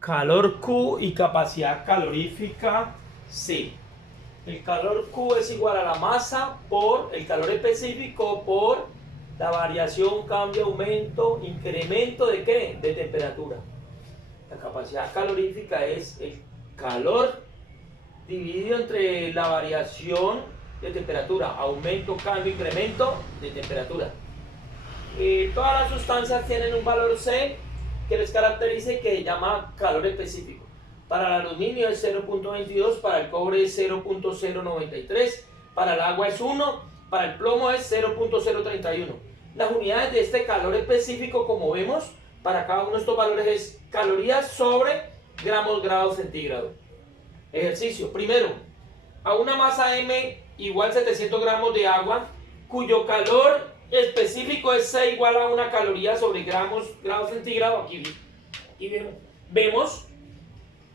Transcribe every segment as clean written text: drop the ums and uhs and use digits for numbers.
calor Q y capacidad calorífica C. El calor Q es igual a la masa por el calor específico por la variación, cambio, aumento, incremento de ¿qué? De temperatura. La capacidad calorífica es el calor dividido entre la variación de temperatura, aumento, cambio, incremento de temperatura. Todas las sustancias tienen un valor C que les caracteriza y que se llama calor específico. Para el aluminio es 0.22, para el cobre es 0.093, para el agua es 1, para el plomo es 0.031. Las unidades de este calor específico, como vemos, para cada uno de estos valores es calorías sobre gramos grados centígrados. Ejercicio. Primero, a una masa M igual 700 gramos de agua, cuyo calor específico es C igual a una caloría sobre grados centígrados. Aquí vemos,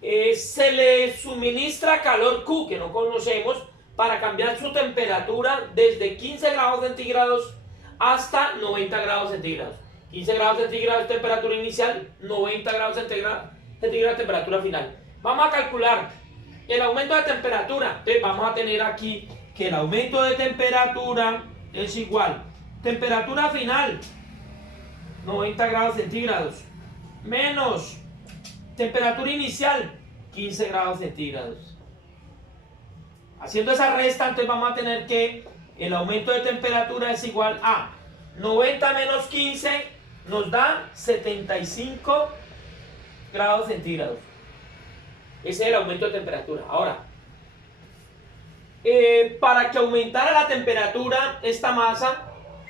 se le suministra calor Q, que no conocemos, para cambiar su temperatura desde 15 grados centígrados hasta 90 grados centígrados. 15 grados centígrados temperatura inicial, 90 grados centígrados temperatura final. Vamos a calcular el aumento de temperatura. Entonces vamos a tener aquí que el aumento de temperatura es igual temperatura final 90 grados centígrados menos temperatura inicial 15 grados centígrados. Haciendo esa resta, entonces vamos a tener que el aumento de temperatura es igual a 90 menos 15 nos da 75 grados centígrados. Ese es el aumento de temperatura. Ahora, para que aumentara la temperatura, esta masa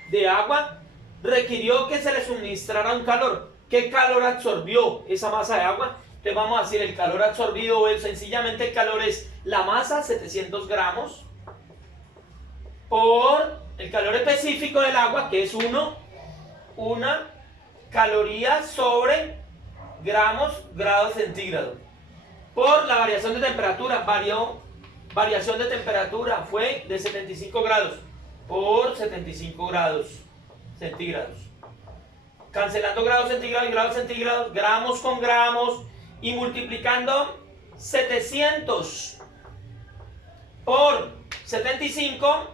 de agua requirió que se le suministrara un calor. ¿Qué calor absorbió esa masa de agua? Entonces vamos a decir el calor absorbido, sencillamente el calor es la masa, 700 gramos, por el calor específico del agua, que es 1, una caloría sobre grados centígrados, por la variación de temperatura. Variación de temperatura fue de 75 grados por 75 grados centígrados. Cancelando grados centígrados y grados centígrados, gramos con gramos, y multiplicando 700 por 75,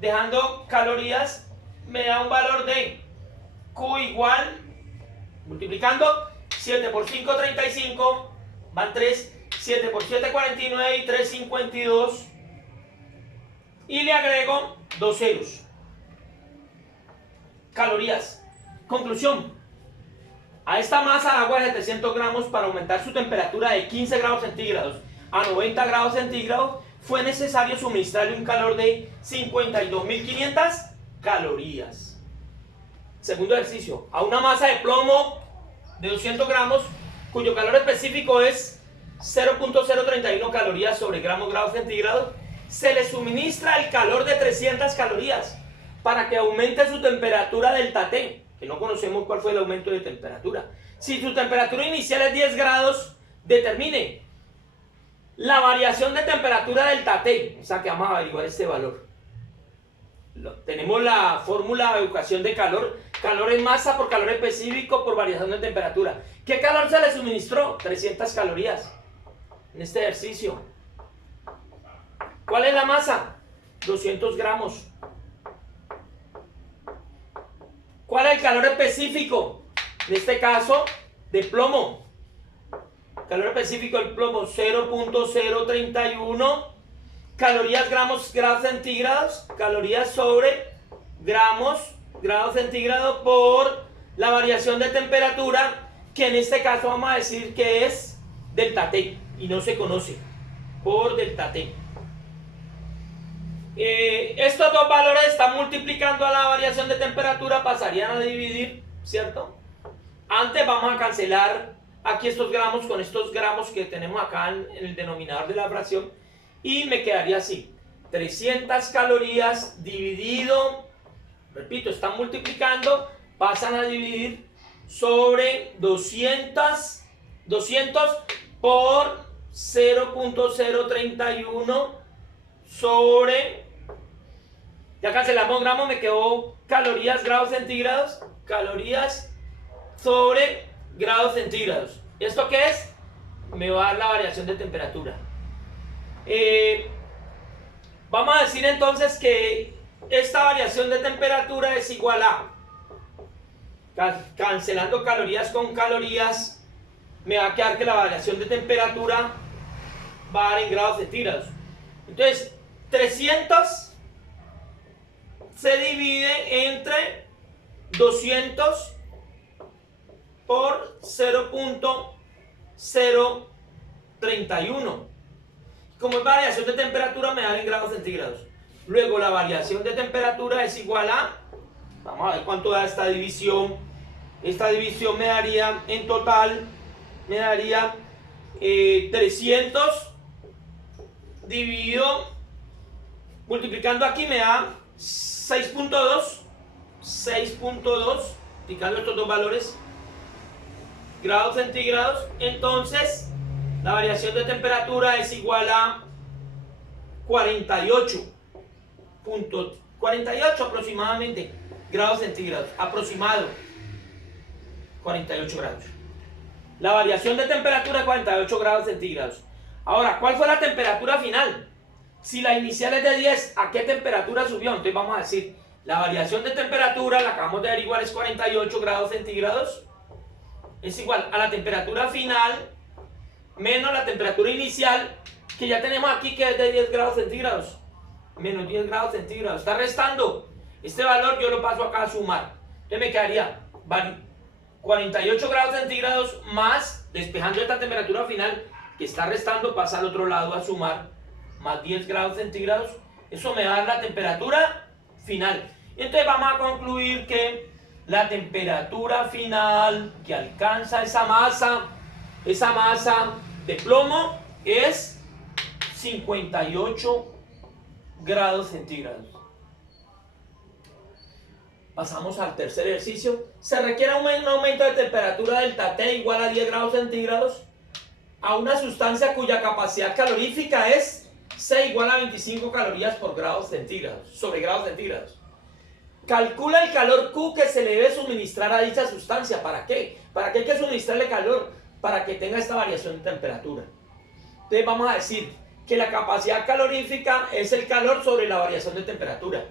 dejando calorías, me da un valor de Q igual, multiplicando 7 por 5, 35, van 3, 7 por 7, 49 y 3, 52, y le agrego 2 ceros. Calorías. Conclusión. A esta masa de agua de 700 gramos, para aumentar su temperatura de 15 grados centígrados a 90 grados centígrados, fue necesario suministrarle un calor de 52.500 calorías. Segundo ejercicio. A una masa de plomo de 200 gramos, cuyo calor específico es 0.031 calorías sobre grados centígrados, se le suministra el calor de 300 calorías para que aumente su temperatura delta T, que no conocemos cuál fue el aumento de temperatura. Si su temperatura inicial es 10 grados, determine la variación de temperatura delta T, o sea que vamos a averiguar este valor. Tenemos la fórmula de ecuación de calor. Calor es masa por calor específico por variación de temperatura. ¿Qué calor se le suministró? 300 calorías en este ejercicio. ¿Cuál es la masa? 200 gramos. ¿Cuál es el calor específico? En este caso, de plomo. Calor específico del plomo, 0.031 calorías grados centígrados, calorías sobre grados centígrados por la variación de temperatura, que en este caso vamos a decir que es delta T y no se conoce por delta T. Estos dos valores están multiplicando a la variación de temperatura, pasarían a dividir, ¿cierto? Antes vamos a cancelar aquí estos gramos con estos gramos que tenemos acá en el denominador de la fracción, y me quedaría así: 300 calorías dividido, repito, están multiplicando, pasan a dividir sobre 200 por 0.031 sobre, ya cancelamos gramos, me quedó calorías grados centígrados, calorías sobre grados centígrados. ¿Esto qué es? Me va a dar la variación de temperatura. Vamos a decir entonces que esta variación de temperatura es igual a, cancelando calorías con calorías, me va a quedar que la variación de temperatura va a dar en grados centígrados. Entonces, 300 se divide entre 200 por 0.031. Como es variación de temperatura, me da en grados centígrados. Luego la variación de temperatura es igual a, vamos a ver cuánto da esta división. Esta división me daría en total, me daría 300 dividido, multiplicando aquí me da 6.2, multiplicando estos dos valores, grados centígrados. Entonces la variación de temperatura es igual a 48 aproximadamente grados centígrados, aproximado 48 grados. La variación de temperatura es 48 grados centígrados. Ahora, ¿cuál fue la temperatura final? Si la inicial es de 10, ¿a qué temperatura subió? Entonces vamos a decir, la variación de temperatura, la acabamos de averiguar, es 48 grados centígrados. Es igual a la temperatura final menos la temperatura inicial, que ya tenemos aquí que es de 10 grados centígrados. Menos 10 grados centígrados. Está restando. Este valor yo lo paso acá a sumar. Entonces me quedaría 48 grados centígrados más, despejando esta temperatura final, que está restando, pasa al otro lado a sumar, más 10 grados centígrados. Eso me va a dar la temperatura final. Entonces vamos a concluir que la temperatura final que alcanza esa masa de plomo es 58 grados centígrados. Pasamos al tercer ejercicio. Se requiere un aumento de temperatura delta T igual a 10 grados centígrados a una sustancia cuya capacidad calorífica es C igual a 25 calorías por grados centígrados, sobre grados centígrados. Calcula el calor Q que se le debe suministrar a dicha sustancia. ¿Para qué? ¿Para qué hay que suministrarle calor? Para que tenga esta variación de temperatura. Entonces vamos a decir que la capacidad calorífica es el calor sobre la variación de temperatura.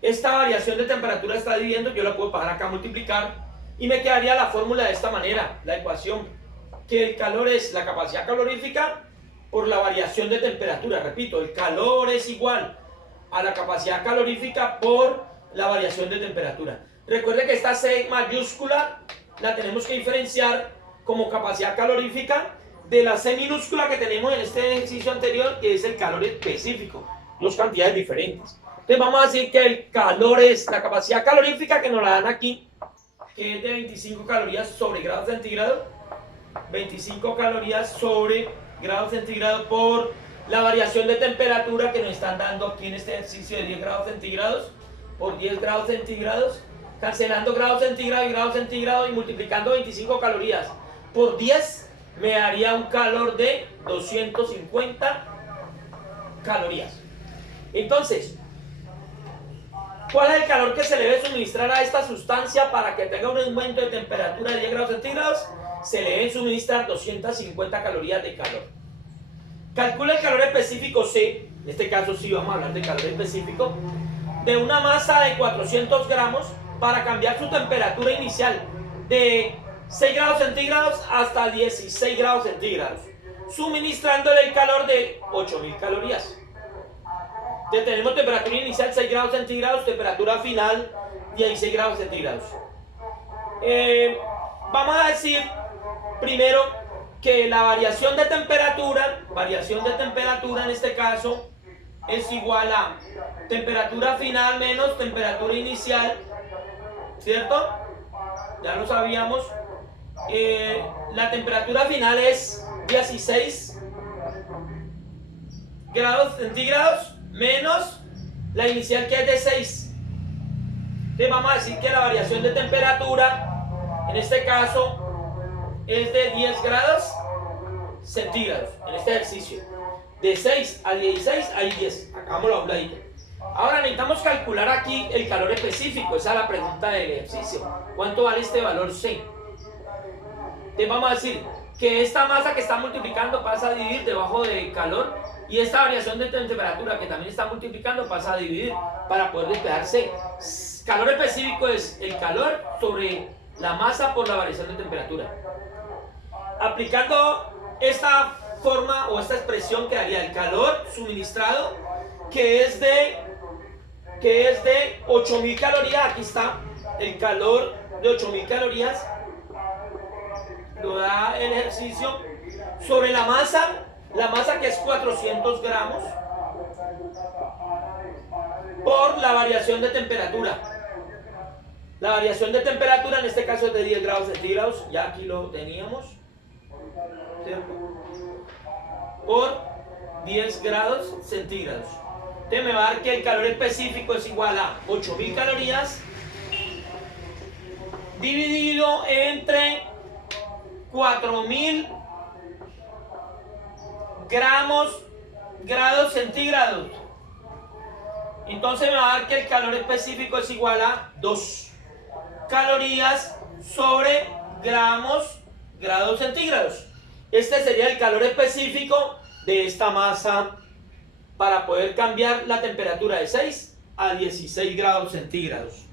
Esta variación de temperatura está dividiendo, yo la puedo pasar acá a multiplicar y me quedaría la fórmula de esta manera, la ecuación, que el calor es la capacidad calorífica por la variación de temperatura. Repito, el calor es igual a la capacidad calorífica por la variación de temperatura. Recuerde que esta C mayúscula la tenemos que diferenciar como capacidad calorífica de la C minúscula que tenemos en este ejercicio anterior, que es el calor específico, dos cantidades diferentes. Entonces vamos a decir que el calor es la capacidad calorífica que nos la dan aquí, que es de 25 calorías sobre grados centígrados, 25 calorías sobre grados centígrados por la variación de temperatura que nos están dando aquí en este ejercicio de 10 grados centígrados por 10 grados centígrados, cancelando grados centígrados y multiplicando 25 calorías por 10 me daría un calor de 250 calorías. Entonces, ¿cuál es el calor que se le debe suministrar a esta sustancia para que tenga un aumento de temperatura de 10 grados centígrados? Se le deben suministrar 250 calorías de calor. Calcula el calor específico C, en este caso sí vamos a hablar de calor específico, de una masa de 400 gramos para cambiar su temperatura inicial de 6 grados centígrados hasta 16 grados centígrados, suministrándole el calor de 8000 calorías. Entonces tenemos temperatura inicial 6 grados centígrados, temperatura final 16 grados centígrados. Vamos a decir primero que la variación de temperatura en este caso es igual a temperatura final menos temperatura inicial, ¿cierto? Ya lo sabíamos. La temperatura final es 16 grados centígrados menos la inicial que es de 6. Entonces vamos a decir que la variación de temperatura en este caso es de 10 grados centígrados en este ejercicio. De 6 a 16 hay 10. Hagámoslo a un ladito. Ahora necesitamos calcular aquí el calor específico. Esa es la pregunta del ejercicio. ¿Cuánto vale este valor C? Entonces vamos a decir que esta masa que está multiplicando pasa a dividir debajo de calor, y esta variación de temperatura que también está multiplicando pasa a dividir para poder despejar C. Calor específico es el calor sobre la masa por la variación de temperatura. Aplicando esta forma o esta expresión quedaría el calor suministrado, que es de 8000 calorías. Aquí está el calor de 8000 calorías, lo da el ejercicio, sobre la masa que es 400 gramos, por la variación de temperatura. La variación de temperatura en este caso es de 10 grados centígrados, ya aquí lo teníamos, ¿cierto? Por 10 grados centígrados. Entonces me va a dar que el calor específico es igual a 8000 calorías dividido entre 4000 grados centígrados. Entonces me va a dar que el calor específico es igual a 2 calorías sobre grados centígrados. Este sería el calor específico de esta masa para poder cambiar la temperatura de 6 a 16 grados centígrados.